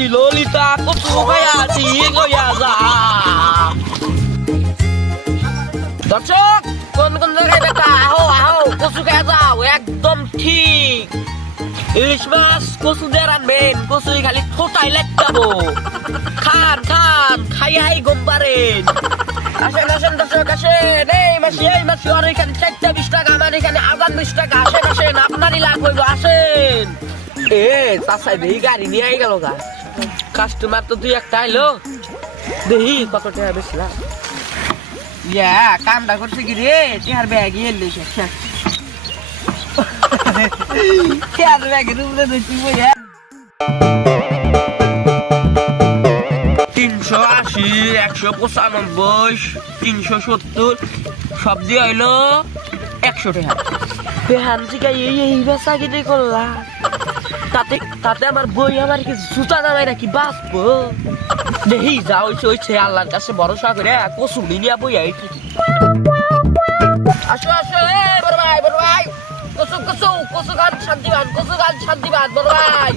আজি ললিতা কচু খায়া ঠিক হইয়া যা। দর্শক কোন কোন জায়গায় বেটা আহো আহো কচু খায়া যাও, একদম ঠিক। ইলিশ মাছ কচু দিয়ে রানবেন, কচু খালি ঠোঁটাই লাগতাবো। খান খান খাইয়াই গম পারেন। আসেন আসেন দর্শক আসেন। এই মাসি আর এখানে 4টা 20 টাকা, আমার এখানে 20 টাকা। আসেন আসেন, আপনারই লাভ হইব, আসেন। এ চাষাই দেখি গাড়ি নিয়ে আই গেল গা। কাস্টমার তো 2-1টা আইলো, দেখি কত টাকা বেশলাম। ইয়া কামটা করছে কি রে, চেহার ব্যাগ এলে শেষ। চেহার ব্যাগের উপরে দেখি বইয়া 380, 195, 370 সব দিয়ে হইলো 100 টাকা। বেহান থেকে এই বেচা কিনে করলাম, তাতে আমার বই আমার কি জুতা নামাই নাকি বাঁচবো। দেখি যা হইছে আল্লাহর কাছে ভরসা করে কচু নিয়ে বই আইছি। আসো আসো বড় ভাই কচু গান শান্তিবান বড় ভাই।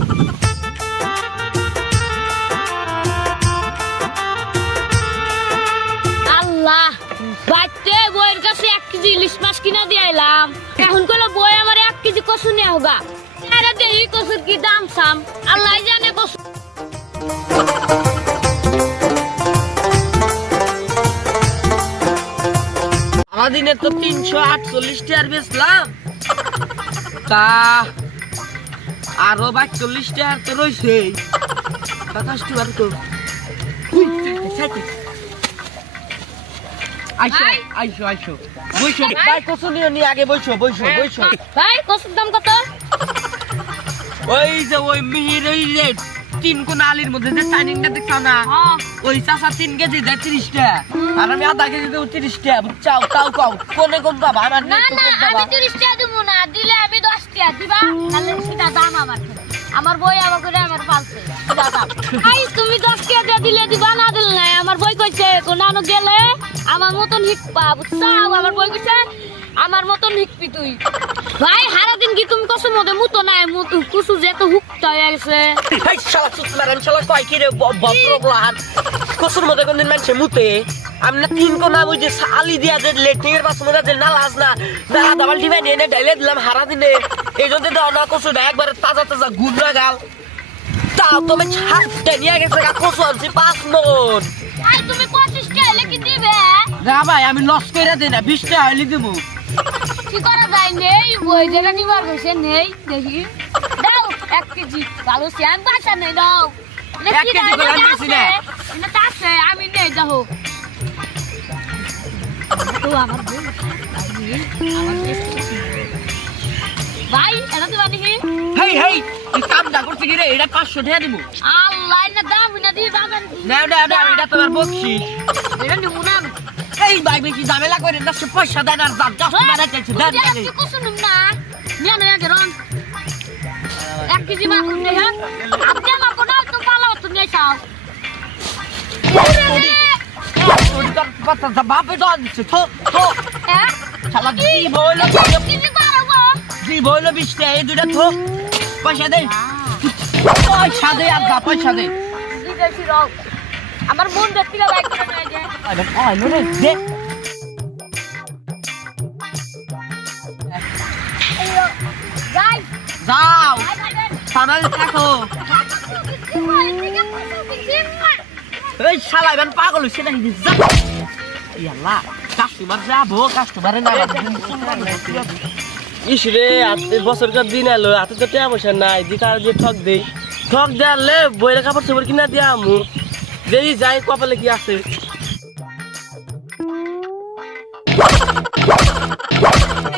আল্লাহ বাইতে বইয়ের কাছে 1 কেজি ইলিশ মাছ কিনা দিয়ে আইলাম, এখন কইলো বই আমার 1 কেজি কচু নিয়ে হোগা। আরে দেহি কচুর কি দাম সাম আল্লাহ জানে। কচু সারাদিনে তো 348 টাকার বেচলাম, তা আরো 42 টাকার তো রয়েছে। কাস্টমার তো আইসো বইসো ভাই, কচু নিয়ে আগে বইসো। ভাই কচুর দাম কত? ওই যে ওই মিহির ওই যে 3 কোনা আলির মধ্যে যে টাইনিংটা দেখছো না, ওই চাষা 3 কেজি দেয় 30 টাকা, আর আমি আধা কেজি দেবো 30 টাকা। বুঝছাও তাও কাও কোনে কোন বাবা আমার না না আমি 30 টাকা দেবো না, দিলে আমি 10 টাকা দিবা, তাহলে সেটা দাম আমার বই আবার করে আমার পালছে সেটা দাম। ভাই তুমি 10 টাকা দিয়ে দিলে দিবা, না দিলে নাই। আমার বই কইছে কোনানো গেলে আমার মতন হিকপা, বুঝছাও? আমার বই কইছে আমার মতন হিকপি তুই। ভাই সারাদিন কি তুমি কচুর মধ্যে মুতো নাই, কচু যে তো হুকটা হয়ে গেছে। এই শালা চুপ মারেন, শালা কয় কি রে ভদ্রগ্লাহান, কচুর মধ্যে কোনদিন মানুষে মুতে? আমি না 3 কোনা ওই যে আলি দিয়া যে লেট্রিনের পাশে মধ্যে যে নালাজ না আধা বালতি ভাই নিয়ে ডাইলে দিলাম হারা দিনে। এই জন্য দেওয়া না কচুটা একবারে তাজা গুড়া গাল। তাও তুমি ছাড়তে নিয়ে গেছে কচু আনছি 5 মন। ভাই তুমি 25 টাকা হলে কি দিবে? না ভাই আমি লস করে দিই না, 20 টাকা হইলে দিব। কি করা যায়, নেই বই যেটা নিবার গেছে নেই। দেখি দাও 1 কেজি ভালো শ্যাম বাসা নেই দাও। 1 কেজি করে আনতেছি না, এটা আছে আমি নেই যাও। তো আমার বই ভাই এটা দিবা দেখি। হেই এই কামটা করতে কি রে, এটা 500 টাকা দিব। আল্লাহ না দাম না দি বাগান না এটা তোমার বকশিশ। এটা নিমু না এই ভাই বেশি ঝামেলা করে না, সে পয়সা দেন আর দাম 10 টাকা চাইছে। দেন কি কসু নিম না নিয়া না গরম 1 কেজি মা কোন দেহ আপনি আমার কোনা তো পালো তুমি চাও। বাপে তো আনছে তো হ্যাঁ শালা জি বইলো কেজি পারবো 20 টাকা, এই দুইটা তো পয়সা দে আর যা পয়সা দে। দিতেছি রও আমার মন দেখতে লাইক করে না যে আরে কই নো রে দে। যাই যাও সামনে থাকো। এই শালা ইমান পাগল হইছে নাকি? যা ইয়াল্লা কাস্টমার যাবো, কাস্টমারে না ইস রে, আজকে বছরকার দিন এলো, হাতে তো টাকা পয়সা নাই, দিতে দিয়ে ঠক দেয়ালে বইয়ের কাপড় চোপড় কিনা দিয়া আমু দেরি যাই কপালে কি আছে।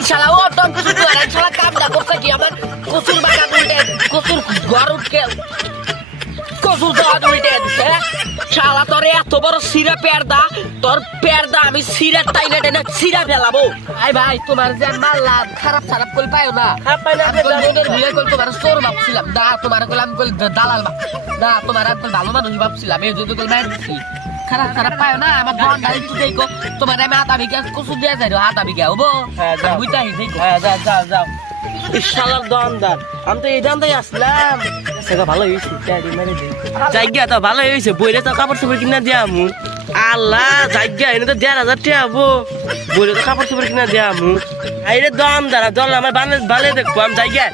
শালা ও টম কিছু করে শালা কামটা করছে কি আমার কচুর বাগান উল্টে, কচুর ঘর উঠে, কচুর দাওয়া উল্টে দিছে। শালা তোর এত বড় সিরা পেরদা, তোর পেরদা আমি সিরা টাইনে টেনে সিরা ফেলাবো। ভাই তোমার যে মারলাম খারাপ কল পাইও না, বিয়ে কল তোমার চোর ভাবছিলাম না, তোমার কলাম কল দালাল না, তোমার একদম ভালো মানুষ ভাবছিলাম। এই যদি কল মার দিচ্ছি খারাপ পাইও না। আমার বোন গাড়ি একটু দেখো, তোমার আমি 1/2 বিঘা কচু দিয়ে যাই 1/2 বিঘা হবো। বুঝতে যাও শালার দমদার, আমি তো এই দান্দাই আসলাম। আচ্ছা ভালো হয়েছে জায়গা তো ভালো হয়েছে বইলে তো কাপড় চোপড় কিনা দিয়া আমু আল্লাহ জায়গা এনে তো 1,500 টাকা হবো বইলে তো কাপড় চোপড় কিনা দিয়া আমু আইরে দম দাঁড়া দল আমার ভালো দেখবো আমি জায়গা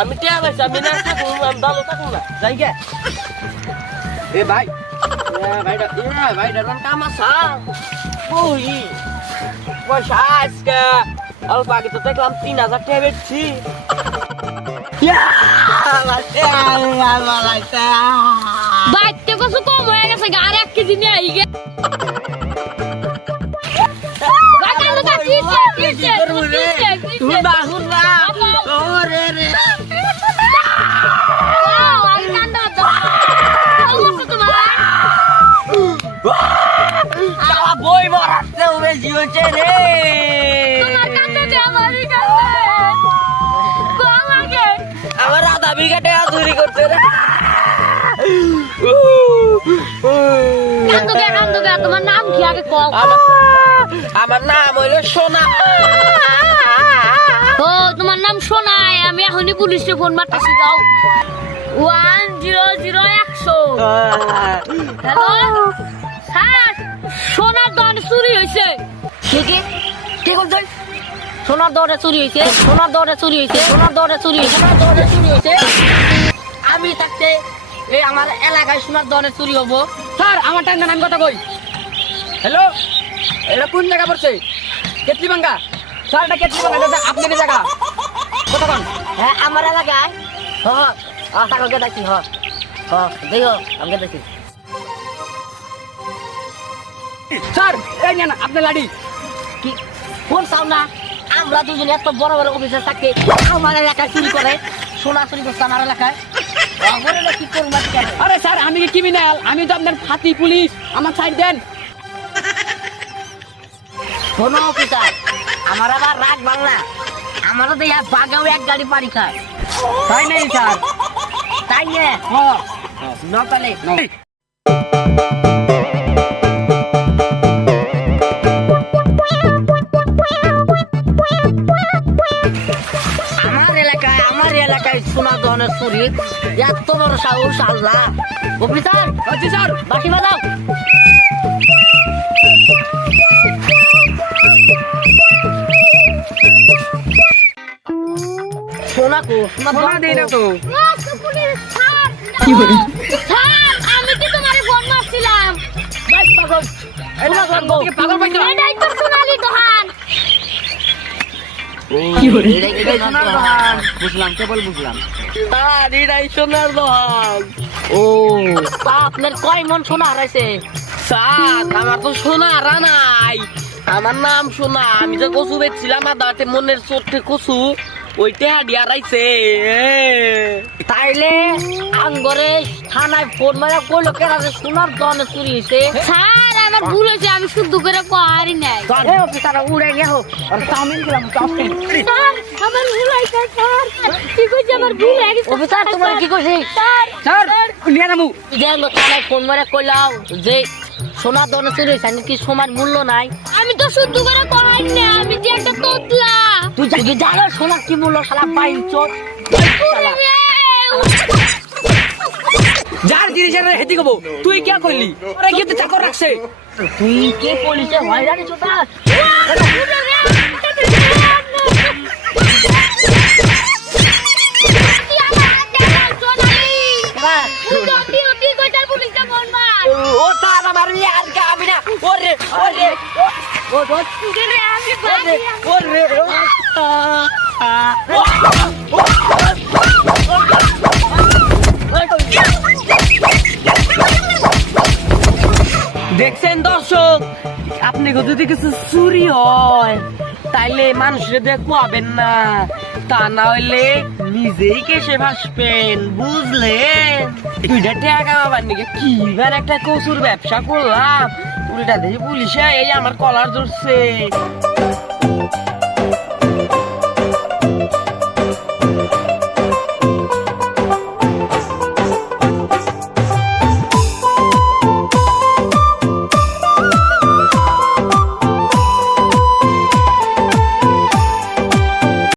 আমি টিয়া পাইছি আমি না থাকুন আমি ভালো থাকুন না জায়গা এ ভাই ভাইটা কাম আসা ওই পয়সা আজকে অল্প আগে তো দেখলাম 3,000 টাকা বেচছি বাইতে কিছু কম হয়ে গেছে আর 1 কেজি নিয়ে আই গে বই মরাতে বেশি হচ্ছে রে আমার আধা বিঘা টাকা চুরি করছে রে তোমার নাম কি আগে কও আমার নাম হইলো সোনা ও তোমার নাম সোনাই আমি এখনই পুলিশে ফোন মারতেছি যাও 100-100 হ্যালো স্যার সোনার দোকানে চুরি হয়েছে কি করছে সোনার দোকানে চুরি হয়েছে আমি থাকতে এই আমার এলাকায় সোনার দোকানে চুরি হবো স্যার আমার টাঙ্গা নাম কথা কই হ্যালো এটা কোন জায়গা পড়ছে কেতলিবাঙ্গা স্যার এটা কেতলিবাঙ্গা আপনি কি জায়গা কথা কন হ্যাঁ আমার এলাকায় তাকে দেখি দেখো আমাকে দেখি স্যার এই নেন আপনার লাডি কি ফোন চাও না আমরা দুজন এত বড় বড় অফিসার থাকি আমার এলাকায় চুরি করে সোনা চুরি করছে আমার এলাকায় কি করবো আরে স্যার আমি কি ক্রিমিনাল আমি তো আপনার ফাতি পুলিশ আমার সাইড দেন শোনো অফিসার আমার আবার রাগ বাংলা আমারও তো বাগাও এক গাড়ি পারি খায় তাই নেই স্যার তাই না হ্যাঁ নকালে আমার এলাকায় সোনা দহনের চুরি এত বড় সাহস আল্লাহ অফিসার আচ্ছা স্যার বাকি বাজাও সোনা কো সোনা দেই না তো আমি কি তোমারে ফোন মারছিলাম পাগল পাইছিলাম এটাই তো সোনালি দোকান বুঝলাম কেবল বুঝলাম সোনার দোকান ও তা আপনার কয় মন সোনা হারাইছে স্যার আমার তো সোনা হারা নাই আমার নাম সোনা আমি যে কচু বেচছিলাম আর দাঁতে মনের চোটে কচু ওইটা হারিয়ে হারাইছে তাইলে আঙ্গরে থানায় ফোন মারা কইলো কেরা যে সোনার দনে চুরি হইছে স্যার আমার ভুল হয়েছে আমি শুদ্ধ করে করি নাই এ অফিসার উড়ে গেছো আর চাউমিন খেলাম চাউমিন স্যার আমার ভুল হয়েছে স্যার কি কইছে আমার ভুল হয়ে গেছে অফিসার তোমার কি কইছে স্যার নিয়ে নামু দেখলো থানায় ফোন মারা কইলাও যে সোনার দনে চুরি হইছে কি সোনার মূল্য নাই আমি তো শুদ্ধ করে করি না আমি যে একটা তোতলা তুই জানো সোনার কি মূল্য শালা পাইন চোট যার জিনিসের হেতি কব তুই কি করলি আরে কি তো চাকর রাখছে তুই কে পুলিশে হয়রানি চোটা ও তার আমার আর আমি না ওরে ওরে ও দোস্ত রে আমি বাড়ি ওরে দেখছেন দর্শক আপনি যদি কিছু চুরি হয় তাইলে মানুষের দেখবেন না তা না হইলে নিজেই কেসে ভাসবেন বুঝলেন 2 টাকা কামাবার নাকি কি একটা কচুর ব্যবসা করলাম উল্টা দেখি পুলিশে এই আমার কলার ধরছে